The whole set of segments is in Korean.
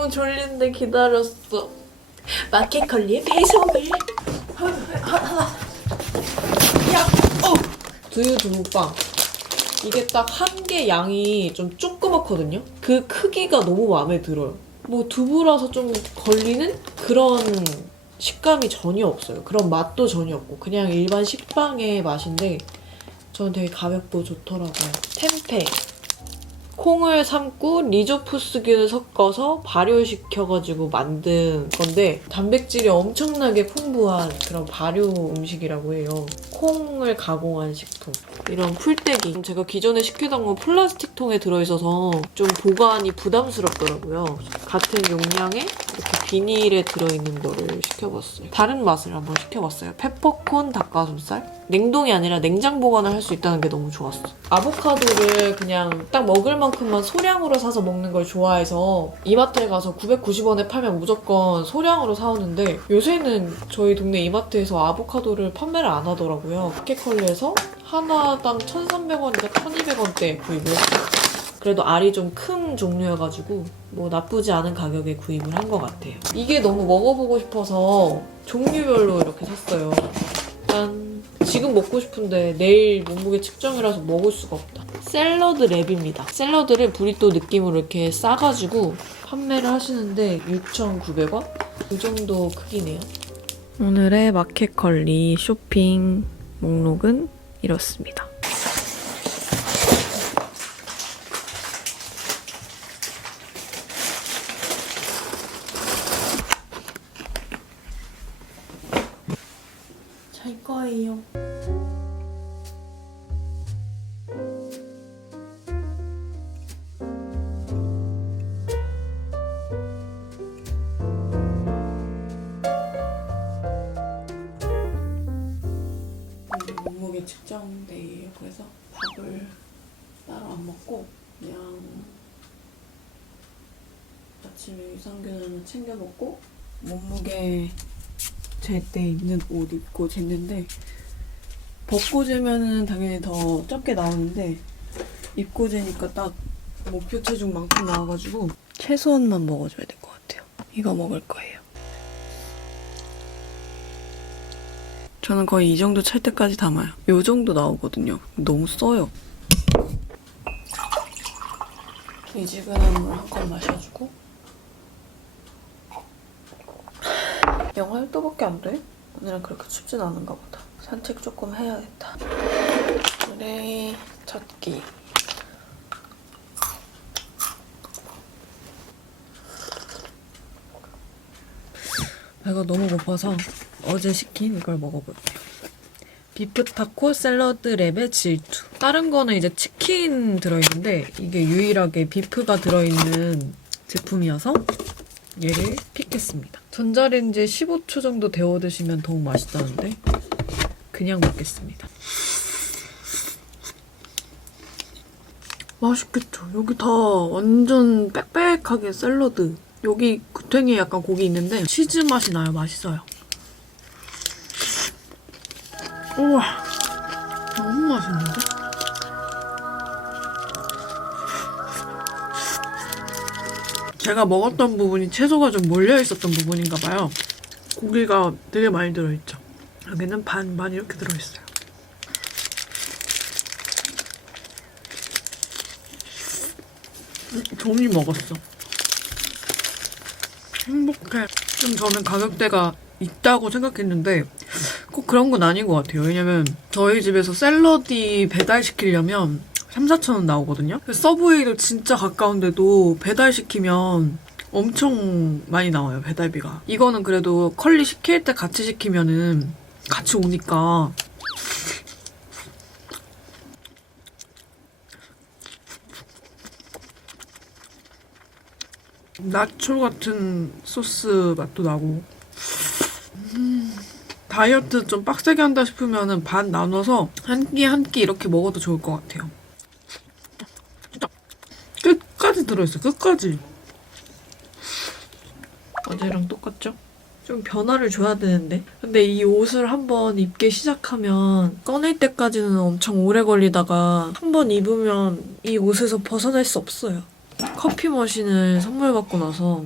너무 졸린데 기다렸어. 마켓컬리의 배송을. 야, 어. 두유 두부빵. 이게 딱 한 개 양이 좀 조그맣거든요. 그 크기가 너무 마음에 들어요. 뭐 두부라서 좀 걸리는 그런 식감이 전혀 없어요. 그런 맛도 전혀 없고 그냥 일반 식빵의 맛인데 저는 되게 가볍고 좋더라고요. 템페. 콩을 삶고 리조푸스균을 섞어서 발효시켜가지고 만든 건데 단백질이 엄청나게 풍부한 그런 발효 음식이라고 해요. 콩을 가공한 식품. 이런 풀떼기. 제가 기존에 시키던 건 플라스틱 통에 들어있어서 좀 보관이 부담스럽더라고요. 같은 용량에 이렇게 비닐에 들어있는 거를 시켜봤어요. 다른 맛을 한번 시켜봤어요. 페퍼콘 닭가슴살. 냉동이 아니라 냉장 보관을 할 수 있다는 게 너무 좋았어. 아보카도를 그냥 딱 먹을 만큼만 소량으로 사서 먹는 걸 좋아해서 이마트에 가서 990원에 팔면 무조건 소량으로 사오는데 요새는 저희 동네 이마트에서 아보카도를 판매를 안 하더라고요. 마켓컬리에서 하나당 1,300원인가 1,200원대 구입을 했어요. 그래도 알이 좀 큰 종류여가지고 뭐 나쁘지 않은 가격에 구입을 한 것 같아요. 이게 너무 먹어보고 싶어서 종류별로 이렇게 샀어요. 짠. 지금 먹고 싶은데 내일 몸무게 측정이라서 먹을 수가 없다. 샐러드 랩입니다. 샐러드를 브리또 느낌으로 이렇게 싸가지고 판매를 하시는데 6,900원? 이 정도 크기네요. 오늘의 마켓컬리 쇼핑 목록은 이렇습니다. 잘 거예요. 몸무게 측정데이에요. 그래서 밥을 따로 안 먹고 그냥 아침에 유산균을 챙겨 먹고 몸무게 잴때 입는 옷 입고 쟀는데 벗고 재면은 당연히 더 적게 나오는데 입고 재니까 딱 목표 체중만큼 나와가지고 최소한만 먹어줘야 될 것 같아요. 이거 먹을 거예요. 저는 거의 이 정도 찰 때까지 담아요. 요 정도 나오거든요. 너무 써요. 미지근한 물한컵 마셔주고 영하 1도밖에 안 돼? 오늘은 그렇게 춥진 않은가 보다. 산책 조금 해야겠다. 물에 젖기. 배가 너무 고파서 어제 시킨 이걸 먹어볼게요. 비프 타코 샐러드 랩의 질투. 다른 거는 이제 치킨 들어있는데 이게 유일하게 비프가 들어있는 제품이어서 얘를 픽했습니다. 전자레인지에 15초 정도 데워 드시면 더욱 맛있다는데 그냥 먹겠습니다. 맛있겠죠? 여기 다 완전 빽빽하게 샐러드. 여기 구탱이에 약간 고기 있는데 치즈 맛이 나요. 맛있어요. 우와, 너무 맛있는데? 제가 먹었던 부분이 채소가 좀 몰려 있었던 부분인가 봐요. 고기가 되게 많이 들어있죠. 여기는 반, 반 이렇게 들어있어요. 음, 종이 먹었어. 행복해. 좀 저는 가격대가 있다고 생각했는데 꼭 그런 건 아닌 것 같아요. 왜냐면 저희 집에서 샐러디 배달시키려면 3, 4천 원 나오거든요. 서브웨이를 진짜 가까운데도 배달시키면 엄청 많이 나와요, 배달비가. 이거는 그래도 컬리 시킬 때 같이 시키면은 같이 오니까 나초 같은 소스 맛도 나고 음, 다이어트 좀 빡세게 한다 싶으면은 반 나눠서 한 끼 한 끼 이렇게 먹어도 좋을 것 같아요. 진짜 끝까지 들어있어. 끝까지. 어제랑 똑같죠? 좀 변화를 줘야 되는데. 근데 이 옷을 한번 입기 시작하면 꺼낼 때까지는 엄청 오래 걸리다가 한번 입으면 이 옷에서 벗어날 수 없어요. 커피 머신을 선물 받고 나서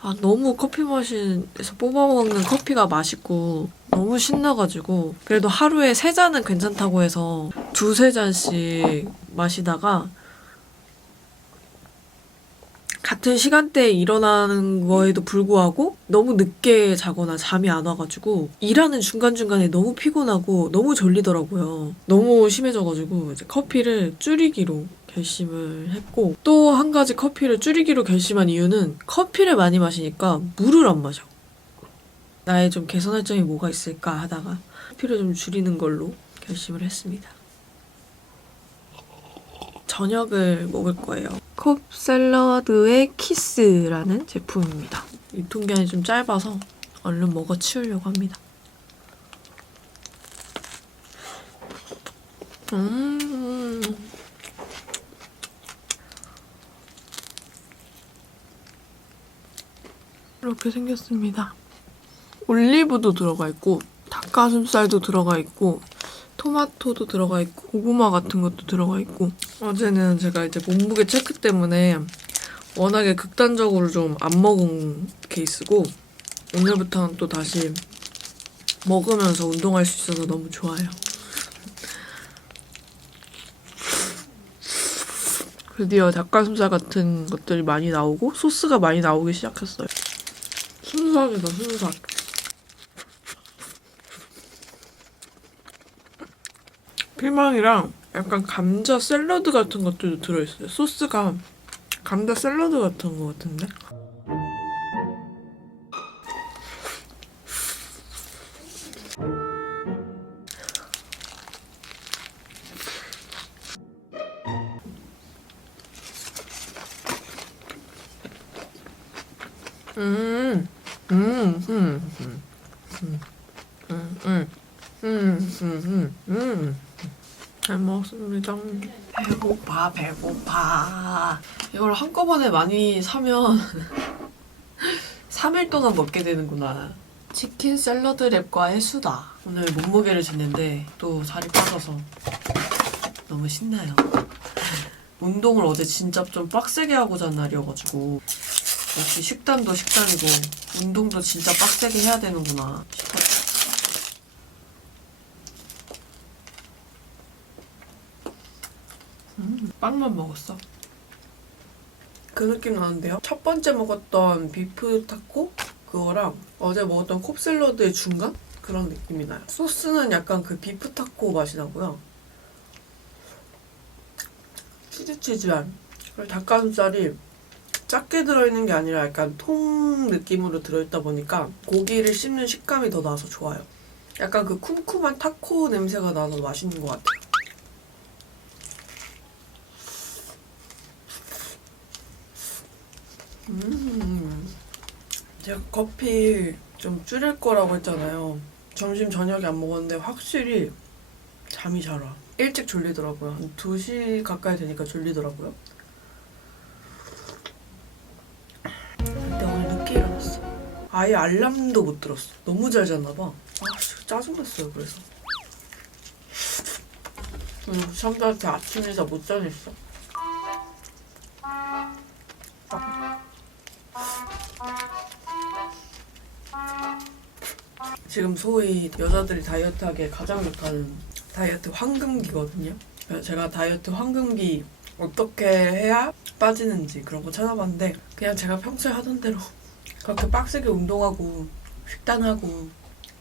아 너무 커피 머신에서 뽑아 먹는 커피가 맛있고 너무 신나가지고 그래도 하루에 세 잔은 괜찮다고 해서 두세 잔씩 마시다가 같은 시간대에 일어나는 거에도 불구하고 너무 늦게 자거나 잠이 안 와가지고 일하는 중간중간에 너무 피곤하고 너무 졸리더라고요. 너무 심해져가지고 이제 커피를 줄이기로 결심을 했고 또 한 가지 커피를 줄이기로 결심한 이유는 커피를 많이 마시니까 물을 안 마셔. 나의 좀 개선할 점이 뭐가 있을까 하다가 커피를 좀 줄이는 걸로 결심을 했습니다. 저녁을 먹을 거예요. 컵 샐러드의 키스라는 제품입니다. 유통기한이 좀 짧아서 얼른 먹어 치우려고 합니다. 음. 이렇게 생겼습니다. 올리브도 들어가 있고 닭가슴살도 들어가 있고 토마토도 들어가 있고 고구마 같은 것도 들어가 있고 어제는 제가 이제 몸무게 체크 때문에 워낙에 극단적으로 좀 안 먹은 케이스고 오늘부터는 또 다시 먹으면서 운동할 수 있어서 너무 좋아요. 드디어 닭가슴살 같은 것들이 많이 나오고 소스가 많이 나오기 시작했어요. 순삭이다 순삭. 피망이랑 약간 감자 샐러드 같은 것들도 들어있어요. 소스가 감자 샐러드 같은 것 같은데? 음, 음, 음, 음, 음, 음, 음, 음, 음, 음, 음. 잘 먹었습니다. 배고파, 배고파. 이걸 한꺼번에 많이 사면 3일 동안 먹게 되는구나. 치킨 샐러드 랩과 해수다. 오늘 몸무게를 쟀는데 또 살이 빠져서 너무 신나요. 운동을 어제 진짜 좀 빡세게 하고 잔 날이어가지고 역시 식단도 식단이고 운동도 진짜 빡세게 해야 되는구나 싶었죠. 음, 빵만 먹었어. 그 느낌 나는데요? 첫 번째 먹었던 비프 타코 그거랑 어제 먹었던 콥샐러드의 중간 그런 느낌이 나요. 소스는 약간 그 비프 타코 맛이 나고요. 치즈치즈한 그리고 닭가슴살이 작게 들어있는 게 아니라 약간 통 느낌으로 들어있다 보니까 고기를 씹는 식감이 더 나서 좋아요. 약간 그 쿰쿰한 타코 냄새가 나서 맛있는 것 같아요. 음, 제가 커피 좀 줄일 거라고 했잖아요. 점심 저녁에 안 먹었는데 확실히 잠이 잘 와. 일찍 졸리더라고요. 한 2시 가까이 되니까 졸리더라고요. 근데 오늘 늦게 일어났어. 아예 알람도 못 들었어. 너무 잘 잤나 봐. 아, 씨, 짜증났어요, 그래서. 응, 선배한테 아침 인사 못 전했어. 지금 소위 여자들이 다이어트하기에 가장 좋다는 다이어트 황금기거든요. 제가 다이어트 황금기 어떻게 해야 빠지는지 그런 거 찾아봤는데 그냥 제가 평소에 하던 대로 그렇게 빡세게 운동하고 식단하고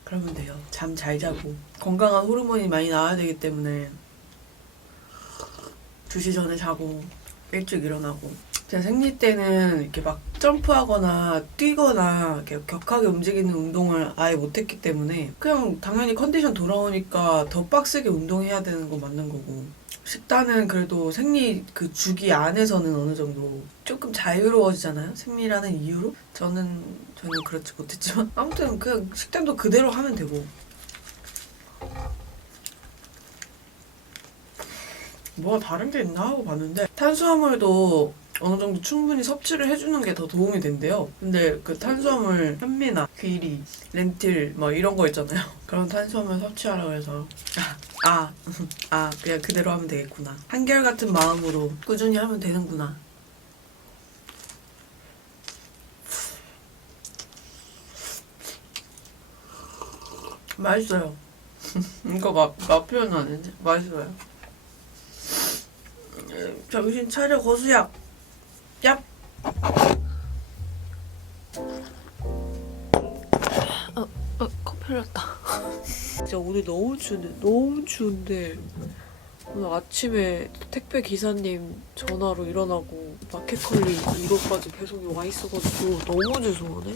그러면 돼요. 잠 잘 자고 건강한 호르몬이 많이 나와야 되기 때문에 2시 전에 자고 일찍 일어나고 제가 생리 때는 이렇게 막 점프하거나 뛰거나 이렇게 격하게 움직이는 운동을 아예 못했기 때문에 그냥 당연히 컨디션 돌아오니까 더 빡세게 운동해야 되는 거 맞는 거고. 식단은 그래도 생리 그 주기 안에서는 어느 정도 조금 자유로워지잖아요 생리라는 이유로? 저는 저는 그렇지 못했지만. 아무튼 그냥 식단도 그대로 하면 되고. 뭐가 다른 게 있나 하고 봤는데 탄수화물도 어느 정도 충분히 섭취를 해주는 게 더 도움이 된대요. 근데 그 탄수화물 현미나 귀리, 렌틸 뭐 이런 거 있잖아요. 그런 탄수화물 섭취하라고 해서 아, 아, 아 그냥 그대로 하면 되겠구나. 한결같은 마음으로 꾸준히 하면 되는구나. 맛있어요. 이거 맛, 막 표현 안 했는데 맛있어요. 음, 정신 차려 고수약. 얍. 어, 커피 흘렸다. 진짜 오늘 너무 추운데, 너무 추운데. 오늘 아침에 택배 기사님 전화로 일어나고 마켓컬리 이것까지 배송이 와 있어가지고 너무 죄송하네.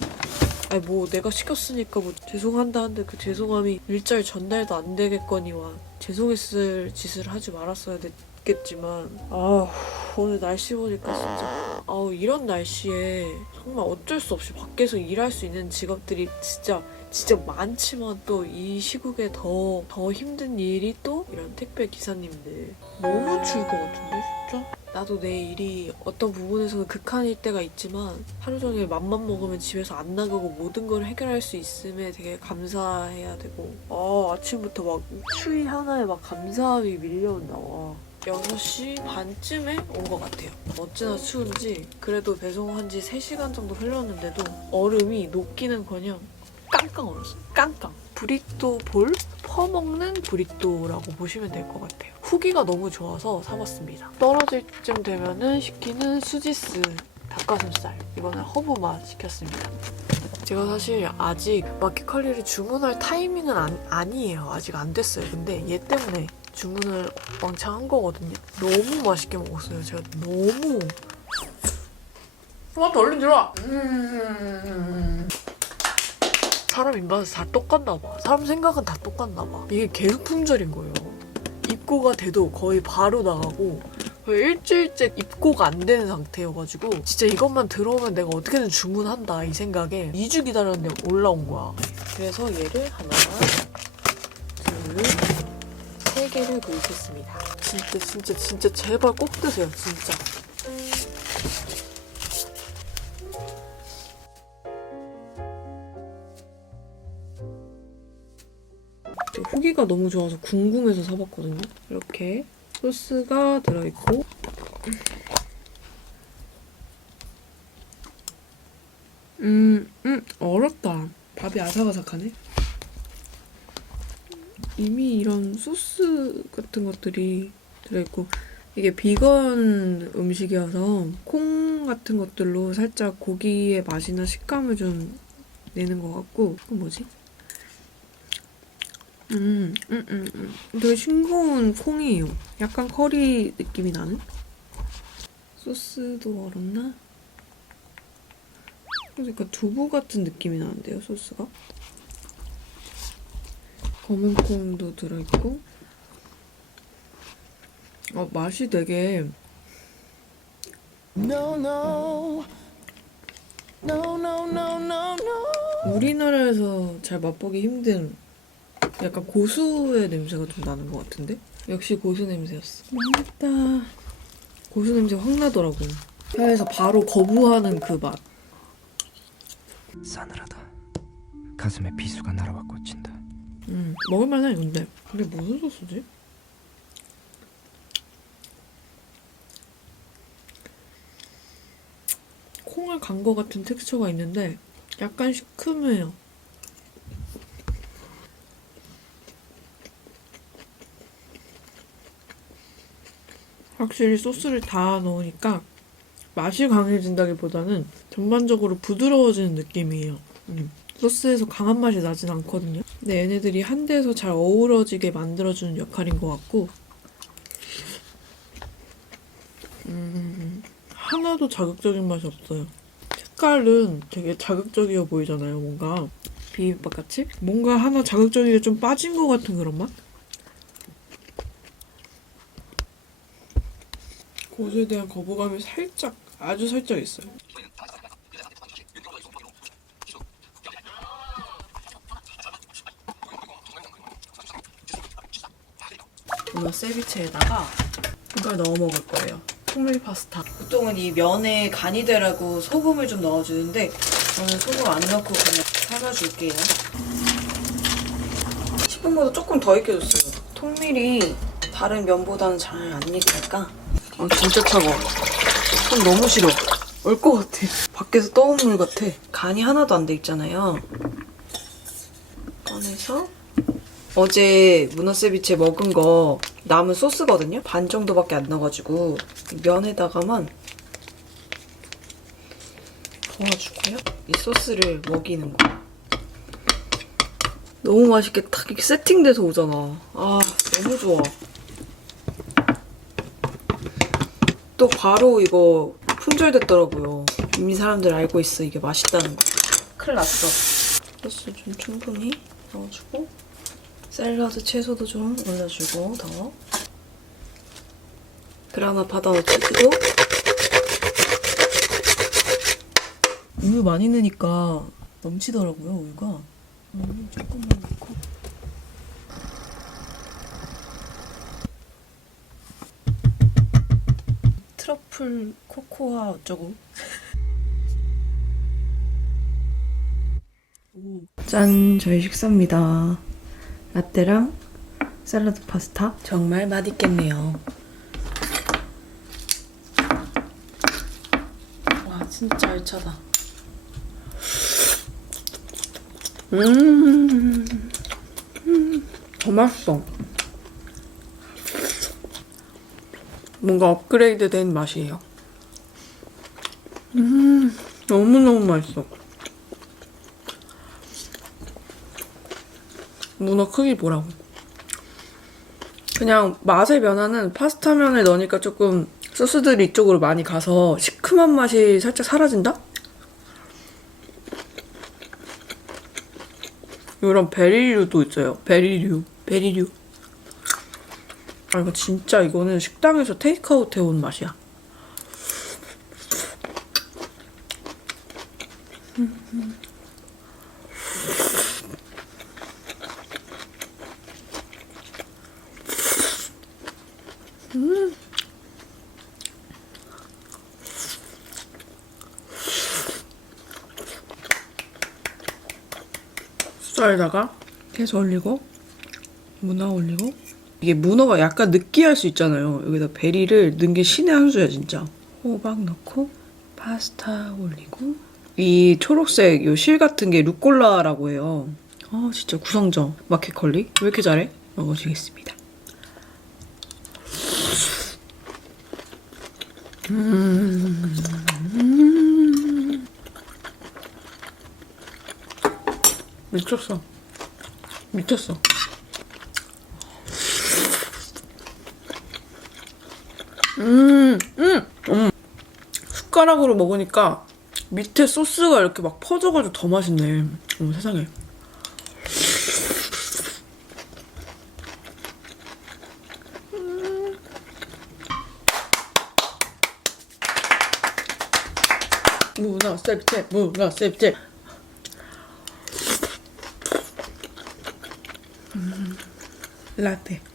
아니 뭐 내가 시켰으니까 뭐 죄송한다 한데 그 죄송함이 일자리 전달도 안 되겠거니와 죄송했을 짓을 하지 말았어야 됐겠지만 아 오늘 날씨 보니까 진짜 아우 이런 날씨에 정말 어쩔 수 없이 밖에서 일할 수 있는 직업들이 진짜 진짜 많지만 또 이 시국에 더, 더 힘든 일이 또 이런 택배 기사님들. 너무 추울 것 같은데, 진짜? 나도 내 일이 어떤 부분에서는 극한일 때가 있지만 하루 종일 맘만 먹으면 집에서 안 나가고 모든 걸 해결할 수 있음에 되게 감사해야 되고 아 아침부터 막 추위 하나에 막 감사함이 밀려온다 와 6시 반쯤에 온 것 같아요 어찌나 추운지 그래도 배송한 지 3시간 정도 흘렀는데도 얼음이 녹기는커녕 깡깡 얼었어. 깡깡. 브리또 볼 퍼먹는 브리또라고 보시면 될 것 같아요. 후기가 너무 좋아서 사봤습니다. 떨어질 쯤 되면은 시키는 수지스 닭가슴살. 이거는 허브 맛 시켰습니다. 제가 사실 아직 마켓컬리를 주문할 타이밍은 안, 아니에요. 아직 안 됐어요. 근데 얘 때문에 주문을 왕창 한 거거든요. 너무 맛있게 먹었어요. 제가 너무 토마토 얼른 들어와. 음. 사람 입맛은 다 똑같나 봐. 사람 생각은 다 똑같나 봐. 이게 계속 품절인 거예요. 입고가 돼도 거의 바로 나가고 거의 일주일째 입고가 안 되는 상태여가지고 진짜 이것만 들어오면 내가 어떻게든 주문한다 이 생각에 2주 기다렸는데 올라온 거야. 그래서 얘를 하나, 둘, 세 개를 구입했습니다. 진짜 진짜 진짜 제발 꼭 드세요 진짜. 후기가 너무 좋아서 궁금해서 사봤거든요. 이렇게 소스가 들어있고 음, 음, 어렵다. 밥이 아삭아삭하네. 이미 이런 소스 같은 것들이 들어있고 이게 비건 음식이어서 콩 같은 것들로 살짝 고기의 맛이나 식감을 좀 내는 것 같고 이건 뭐지? 음, 음, 음, 음. 되게 싱거운 콩이에요. 약간 커리 느낌이 나는? 소스도 어렵나? 그러니까 두부 같은 느낌이 나는데요, 소스가? 검은 콩도 들어있고. 어, 맛이 되게 No, no. No, no, no, no, no. 우리나라에서 잘 맛보기 힘든 약간 고수의 냄새가 좀 나는 것 같은데? 역시 고수 냄새였어. 맛있다. 고수 냄새 확 나더라고. 혀에서 바로 거부하는 그 맛. 싸늘하다. 가슴에 비수가 날아와 꽂힌다. 음, 먹을만해 근데. 근데 무슨 소스지? 콩을 간거 같은 텍스처가 있는데 약간 시큼해요. 확실히 소스를 다 넣으니까 맛이 강해진다기보다는 전반적으로 부드러워지는 느낌이에요. 음. 소스에서 강한 맛이 나진 않거든요. 근데 얘네들이 한 대에서 잘 어우러지게 만들어주는 역할인 것 같고 음, 하나도 자극적인 맛이 없어요. 색깔은 되게 자극적이어 보이잖아요, 뭔가. 비빔밥 같이? 뭔가 하나 자극적이게 좀 빠진 것 같은 그런 맛? 고수에 대한 거부감이 살짝, 아주 살짝 있어요. 이거 세비체에다가 이걸 넣어 먹을 거예요. 통밀 파스타. 보통은 이 면에 간이 되라고 소금을 좀 넣어주는데 저는 소금 안 넣고 그냥 삶아줄게요. 10분보다 조금 더 익혀줬어요. 통밀이 다른 면보다는 잘 안 익으니까. 어, 진짜 차가워. 손 너무 시려. 얼것 같아. 밖에서 떠온 물 같아. 간이 하나도 안 돼 있잖아요. 꺼내서 어제 문어세비체 먹은 거 남은 소스거든요? 반 정도밖에 안 나가지고 면에다가만 부어주고요. 이 소스를 먹이는 거. 너무 맛있게 딱 이렇게 세팅돼서 오잖아. 아, 너무 좋아. 또 바로 이거 품절됐더라고요. 이미 사람들 알고 있어. 이게 맛있다는 거. 큰일 났어. 소스 좀 충분히 넣어주고 샐러드 채소도 좀 올려주고 더 그라나 바다너치즈도 우유 많이 넣으니까 넘치더라고요 우유가 음, 조금만 넣고 트러플 코코아 어쩌고? 짠 저희 식사입니다. 라떼랑 샐러드 파스타? 정말 맛있겠네요. 와 진짜 알차다. 음, 음, 더 맛있어 뭔가 업그레이드 된 맛이에요 음 너무너무 맛있어 문어 크기 보라고. 그냥 맛의 변화는 파스타면에 넣으니까 조금 소스들이 이쪽으로 많이 가서 시큼한 맛이 살짝 사라진다? 이런 베리류도 있어요. 베리류. 베리류. 아, 이거 진짜 이거는 식당에서 테이크아웃 해온 맛이야. 쌀에다가 채소 올리고 문어 올리고 이게 문어가 약간 느끼할 수 있잖아요. 여기다 베리를 넣은 게 신의 한 수야 진짜. 호박 넣고 파스타 올리고 이 초록색 요 실 같은 게 루꼴라라고 해요. 아 진짜 구성져 마켓컬리 왜 이렇게 잘해? 먹어주겠습니다. 미쳤어. 미쳤어. 음, 음, 음. 숟가락으로 먹으니까 밑에 소스가 이렇게 막 퍼져가지고 더 맛있네. 어머 세상에. 문어 셉체, 문어 셉체. 라떼.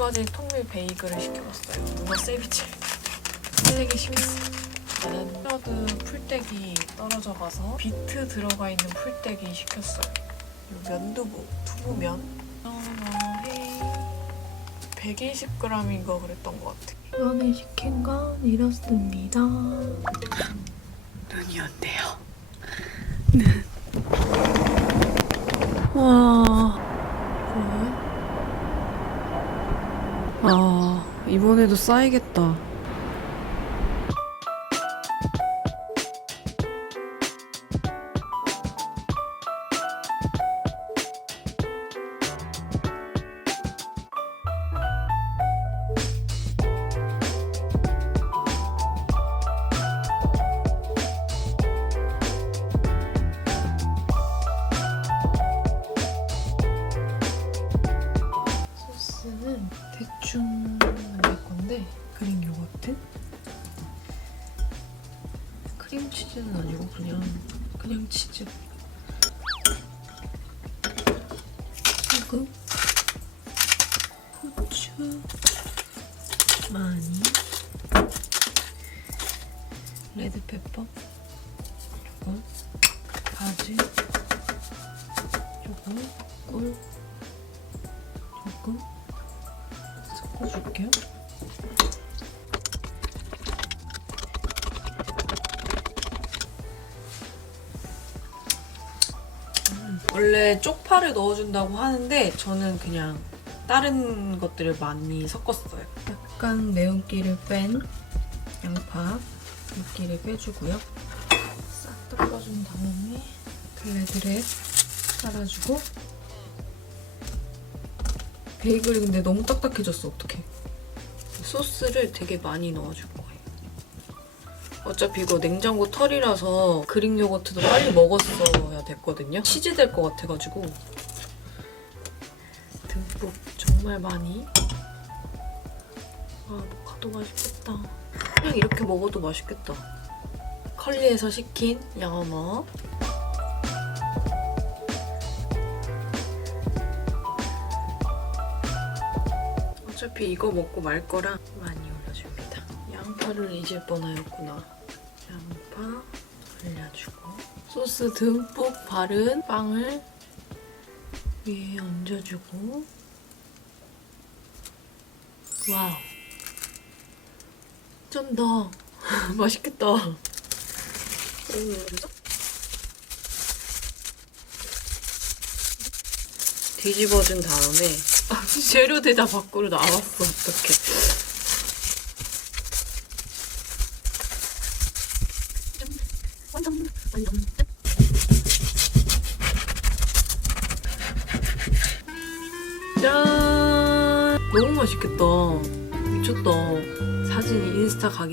가지 통밀 베이글을 시켜봤어요. 문어 세비체. 설레기 심했어. 나는 샐러드 풀떼기 떨어져 가서 비트 들어가 있는 풀떼기 시켰어요. 요 면두부, 두부면. 너너해 120g인가 그랬던 것 같아. 이번에 시킨 건 이렇습니다. 눈이 어때요? 눈. 와. 아, 이번에도 쌓이겠다. 쪽파를 넣어준다고 하는데 저는 그냥 다른 것들을 많이 섞었어요. 약간 매운기를 뺀 양파 물기를 빼주고요. 싹 닦아준 다음에 드레드레 깔아주고 베이글이 근데 너무 딱딱해졌어 어떡해 소스를 되게 많이 넣어줄 거예요 어차피 이거 냉장고 털이라서 그릭 요거트도 빨리 먹었어야 됐거든요. 치즈 될 것 같아가지고. 듬뿍 정말 많이. 아 아보카도 맛있겠다. 그냥 이렇게 먹어도 맛있겠다. 컬리에서 시킨 양어머. 어차피 이거 먹고 말 거라 많이. 양파를 잊을 뻔하였구나. 양파 올려주고. 소스 듬뿍 바른 빵을 위에 얹어주고. 와우. 쩐다 맛있겠다. 뒤집어준 다음에 아, 재료들 다 밖으로 나왔어. 어떡해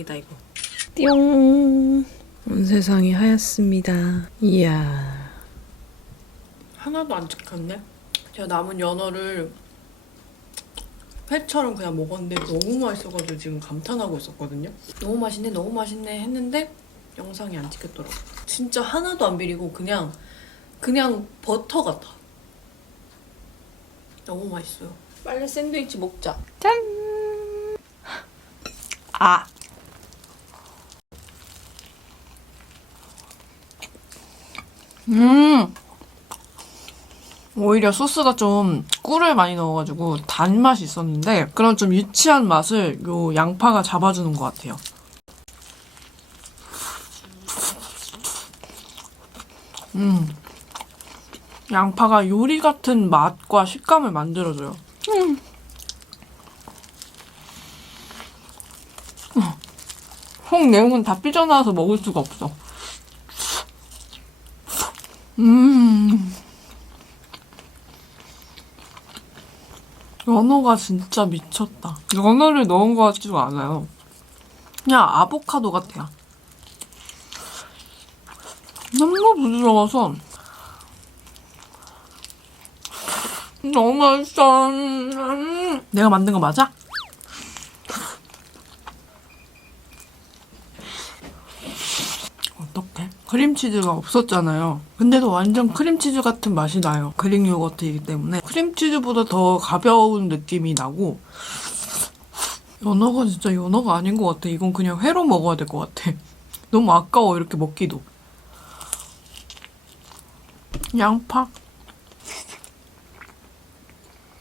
각이다 이거 띠용 온 세상이 하얗습니다 이야 하나도 안 찍혔네 제가 남은 연어를 회처럼 그냥 먹었는데 너무 맛있어가지고 지금 감탄하고 있었거든요. 너무 맛있네, 너무 맛있네 했는데 영상이 안 찍혔더라고. 진짜 하나도 안 비리고 그냥 그냥 버터 같아. 너무 맛있어요. 빨리 샌드위치 먹자. 짠. 아. 음. 오히려 소스가 좀 꿀을 많이 넣어가지고 단맛이 있었는데 그런 좀 유치한 맛을 요 양파가 잡아주는 것 같아요. 음. 양파가 요리 같은 맛과 식감을 만들어줘요. 음. 어. 속 내용은 다 삐져나와서 먹을 수가 없어. 음. 연어가 진짜 미쳤다. 연어를 넣은 것 같지도 않아요. 그냥 아보카도 같아요. 너무 부드러워서 너무 맛있어. 음. 내가 만든 거 맞아? 어떡해? 크림치즈가 없었잖아요. 근데도 완전 크림치즈 같은 맛이 나요. 그릭 요거트이기 때문에. 크림치즈보다 더 가벼운 느낌이 나고, 연어가 진짜 연어가 아닌 것 같아. 이건 그냥 회로 먹어야 될 것 같아. 너무 아까워, 이렇게 먹기도. 양파.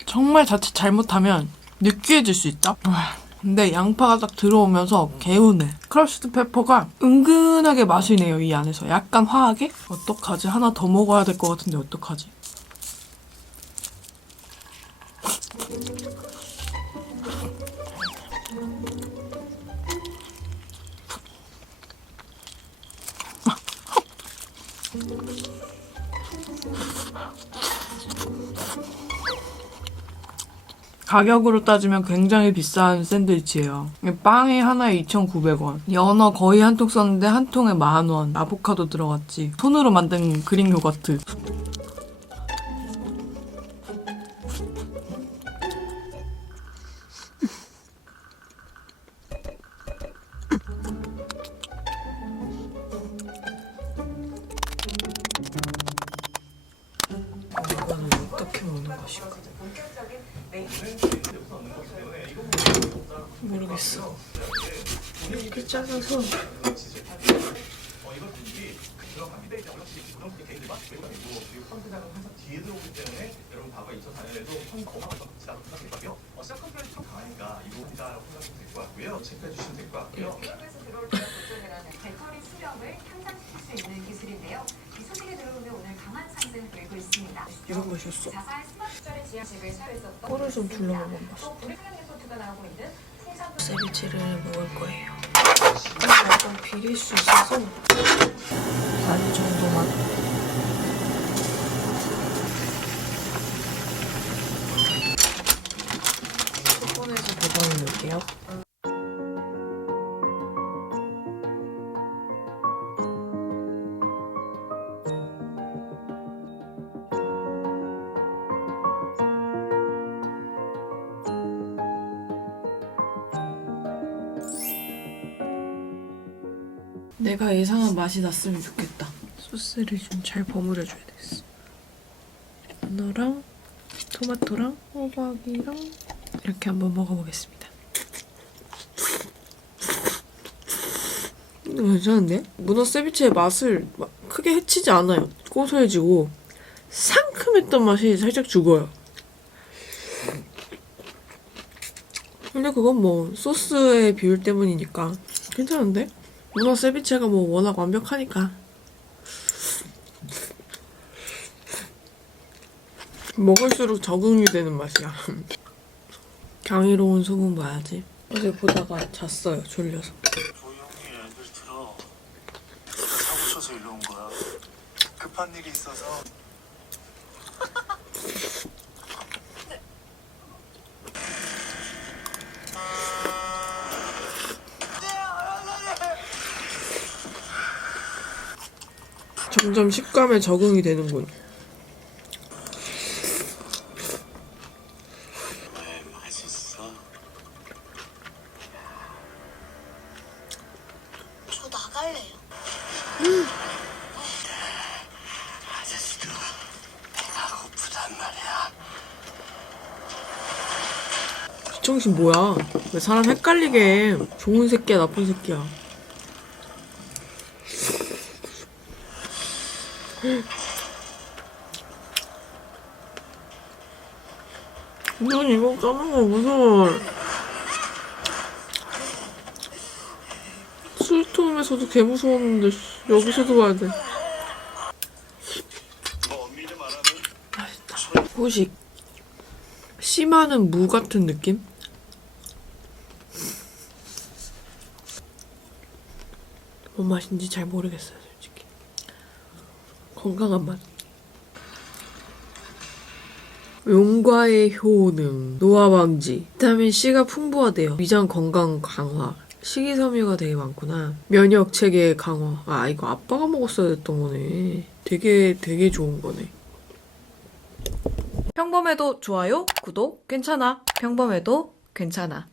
정말 자칫 잘못하면 느끼해질 수 있다? 와, 근데 양파가 딱 들어오면서 개운해. 크러쉬드 페퍼가 은근하게 맛이 내요, 이 안에서. 약간 화하게? 어떡하지? 하나 더 먹어야 될 것 같은데 어떡하지? 가격으로 따지면 굉장히 비싼 샌드위치예요. 빵에 하나에 2,900원. 연어 거의 한 통 썼는데 한 통에 만 원. 아보카도 들어갔지. 손으로 만든 그릭 요거트. 모르겠어. 이렇게 잘라서 선수장은 항상 뒤에 들어오기 때문에 여러분 과거 2004년에도 한 거만한 것이라고 생각했고요. 어, 시작한 편이 좀 강하니까 이거다라고 생각하시면 될것 같고요. 체크해 주시면 될 것 같고요. 기업에서 들어올 때 보존이라는 배터리 수명을 향상시킬 수 있는 기술인데요. 이 소식이 들어오면 오늘 강한 상승을 보이고 있습니다. 이런 맛이었어. 자사의 스마트 시절의 지하식을 사회했었던 꿀을 좀 맛. 또 불의 사랑 리포트가 나오고 있는 풍산 세비치를 먹을 거예요. 약간 비릴 수 있어서 반 정도만. 소분해서 보관해 놓을게요. 내가 예상한 맛이 났으면 좋겠다. 소스를 좀 잘 버무려 줘야 되겠어. 연어랑 토마토랑 호박이랑 이렇게 한번 먹어보겠습니다. 음, 괜찮은데? 문어 세비체의 맛을 막 크게 해치지 않아요. 고소해지고 상큼했던 맛이 살짝 죽어요. 근데 그건 뭐 소스의 비율 때문이니까 괜찮은데? 문어 세비체가 뭐 워낙 완벽하니까 먹을수록 적응이 되는 맛이야 경이로운 소문 봐야지 어제 보다가 잤어요 졸려서 조용히 애들 들어. 내가 사고 쳐서 일로 온 거야. 급한 일이 있어서. 점점 식감에 적응이 되는군 왜 맛있어? 저 나갈래요. 아저씨도 배가 고프단 말이야. 정신 뭐야 왜 사람 헷갈리게 해 좋은 새끼야 나쁜 새끼야 난 이거 까는 거 무서워 스위트홈에서도 개 무서웠는데 씨, 여기서도 봐야 돼. 후식 씨 많은 무 같은 느낌? 뭔 맛인지 잘 모르겠어요 건강한 맛 용과의 효능, 노화 방지, 비타민 C가 풍부하대요. 위장 건강 강화, 식이섬유가 되게 많구나. 면역 체계 강화. 아 이거 아빠가 먹었어야 됐던 거네. 되게 되게 좋은 거네. 평범해도 좋아요, 구독, 괜찮아. 평범해도 괜찮아.